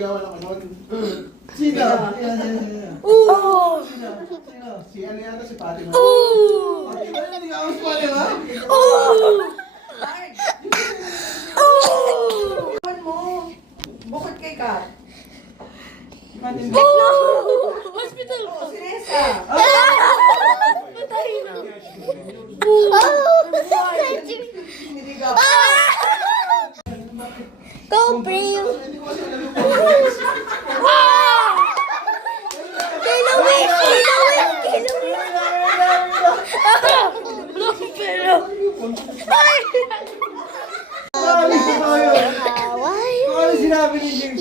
nililigawan ako noon. Sino? Oo! Sino? Si ano yata, si Fatima. Oo! Pati ba niligawan si Fatima? Oo! Iwan mo. Bukod kay Kat. Fatima. Hospital Oo, ko! si Reza. Patay na! Niligaw. Go, Brio! Hindi ko kasi alam yung context. Kay Luis! Kay Luis! Kay Luis! Pero... Ay! Ano sinabi ni James?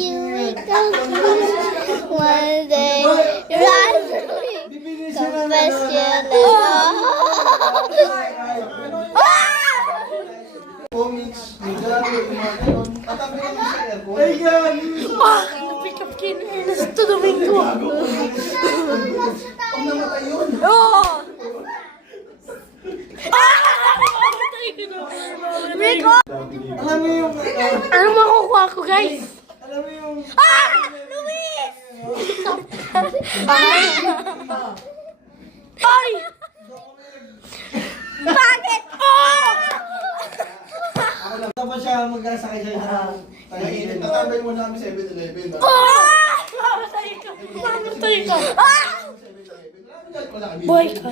One day, run Definition na confession. Comics, ligaw, yung mga ganon. Tatabi kami sa airport. Ay, God! Pick up kay Ernesto Domingo! Huwag namatay yun. Oo! Patay ko na! Rico! Alam mo yung... Ano makukuha ko, guys? Alam mo yung... Luis! Ay! Bakit? Oh! Tapos siya magkasakay siya ng... Tatambay mo namin 7-Eleven. Mamatay ka! Mamatay ka! Boy ka!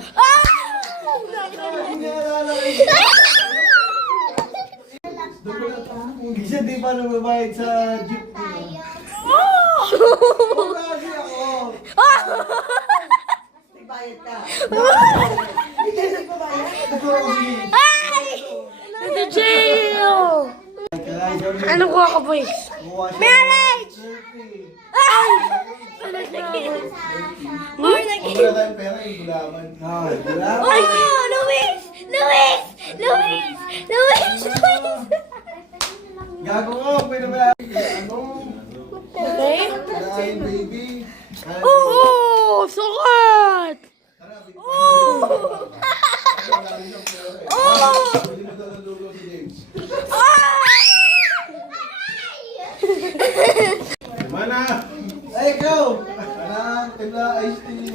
Hindi naalala ko. Hindi siya di pa nagbabayad sa jeep. Kasi ako. Nagbayad ka. Ito jail! Ano ko ako, boys? Marriage! Ay! Ano na? More na Kung wala tayong pera, yung gulaman. Ay! Luis! Luis! Luis! Luis! Gago ko, pwede ba? Ano? Okay? Kain, baby. Oo! Sukat! Oo! Pwede mo daw ng lulo si James. Mana? Ay, go! Mana? Tibla, iced tea.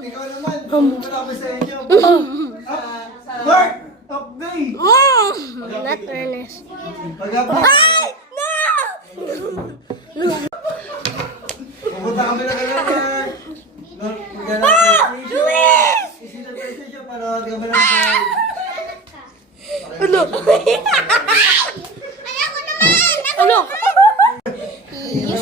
Ikaw naman, marami sa inyo. Mark! Top day! Not Ernest. Pag-upload. Ay! No! Pupunta kami ng